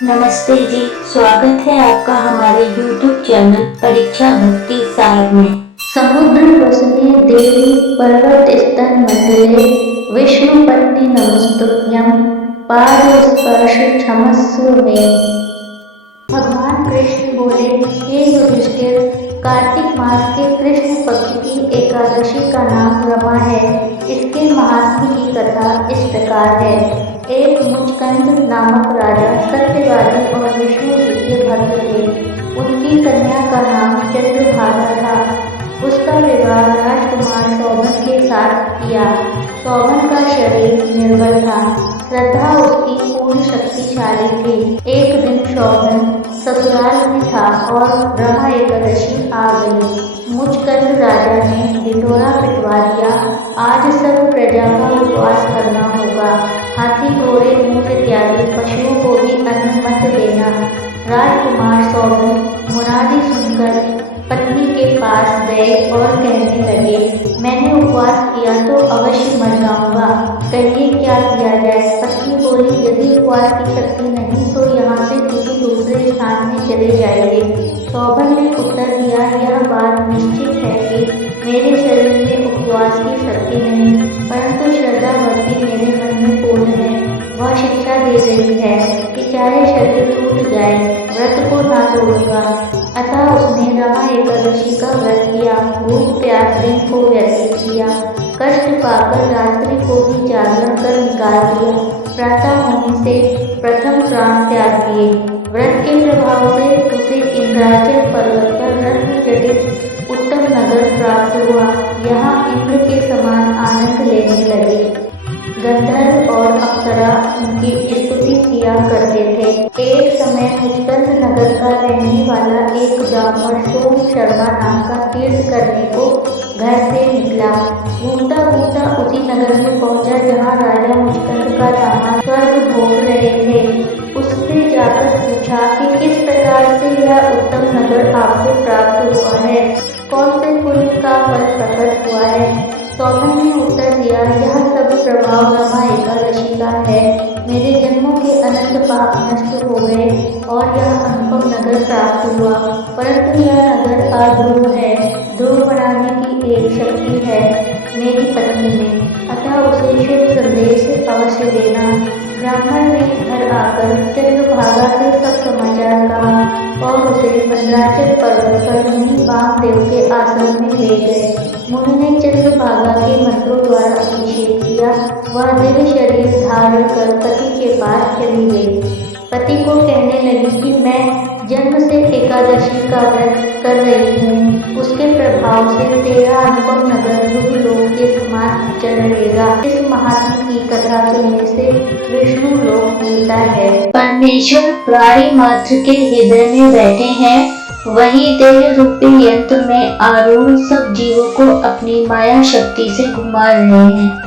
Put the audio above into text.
नमस्ते जी, स्वागत है आपका हमारे YouTube चैनल परीक्षा भक्ति सार में। समुद्र वसने देवी पर्वत स्तन मंडले विष्णु पत्नी नमस्तुभ्यं पाद स्पर्श क्षमस्व मे। भगवान कृष्ण बोले, हे युधिष्ठिर, कार्तिक मास के कृष्ण पक्ष की एकादशी का नाम रमा है। इसके महात्म्य की कथा इस प्रकार है। एक मुचकंद नामक राजा सत्यवादी और विष्णु जी के भक्त थे। उनकी कन्या का नाम चंद्रभागा था। उसका विवाह राजकुमार सौभन के साथ किया। सौभन का शरीर निर्बल था, श्रद्धा उसकी पूर्ण शक्तिशाली थी। एक दिन सौभन ससुराल में था और रमा एकादशी आ गई। मुचकंद राजा ने ढिंढोरा पिटवा दिया, आज सब प्रजा का उपवास करना होगा। हाथी घोड़े ऊंट इत्यादि पशुओं को भी अन्न मत देना। राजकुमार सौभन मुरादी सुनकर पत्नी के पास गए और कहने लगे, मैंने उपवास किया तो अवश्य मर जाऊंगा, कहिए क्या किया जाए। पत्नी बोली, यदि उपवास की शक्ति नहीं तो यहाँ से किसी दूसरे स्थान में चले जाइए। सौभन ने उत्तर दिया, यह बात निश्चित है कि मेरे शरीर में उपवास की शक्ति नहीं, परंतु श्रद्धा भक्ति मेरे मन में पूर्ण है। वह शिक्षा दे रही है कि चाहे शरीर टूट जाए, व्रत को ना तोड़ूंगा। अतः उसने रमा एकादशी का व्रत किया, भूख प्यास दिन को व्यतीत किया, कष्ट पाकर रात्रि को भी जागरण कर निकाल दिया। प्रातः होने से प्रथम प्राण त्याग किए। व्रत के प्रभाव से उसे इंद्राचल पर्वत पर रत्न जटित उत्तम नगर प्राप्त हुआ। यहाँ इंद्र के समान आनंद लेने लगे। गंधर्व और अप्सरा उनकी स्तुति किया करते थे। एक समय मुचकंद नगर का रहने वाला एक ब्राह्मण सोम शर्मा नाम का तीर्थ करने को घर से निकला। घूमता घूमता उसी नगर में पहुंचा जहां राजा मुचकंद का दामाद स्वर्ग भोग रहे थे। उससे जाकर पूछा कि किस प्रकार से यह उत्तम नगर आपको प्राप्त हुआ है, कौन से पुण्य का फल प्रकट हुआ है। सौभन ने उत्तर दिया, यह सब प्रभाव रमा एकादशी का है। मेरे जन्मों के अनंत पाप नष्ट हो गए और यह अनुपम नगर प्राप्त हुआ, परंतु यह नगर अध्रुव है। ध्रुव बनाने की एक शक्ति है मेरी पत्नी में, अतः उसे शुभ संदेश अवश्य देना। ब्राह्मण ने घर आकर चंद्रभागा से सब समाचार कहा और उसे मंदराचल पर्वत पर मुनि वामदेव के आश्रम में ले गए। मुनि ने चंद्रभागा के मंत्रों द्वारा अभिषेक किया। वह दिव्य शरीर धारण कर पति के पास चली गई। पति को कहने लगी कि मैं जन्म से एकादशी का व्रत कर रही हूँ, उसके प्रभाव से तेरा अनुपम नगर ध्रुवलोक के समान अचल रहेगा। इस महात्मा की कथा सुनने से विष्णु लोक मिलता है। परमेश्वर प्राणी मात्र के हृदय में बैठे हैं, वही देह रूपी यंत्र में आरूढ़ सब जीवों को अपनी माया शक्ति से घुमा रहे हैं।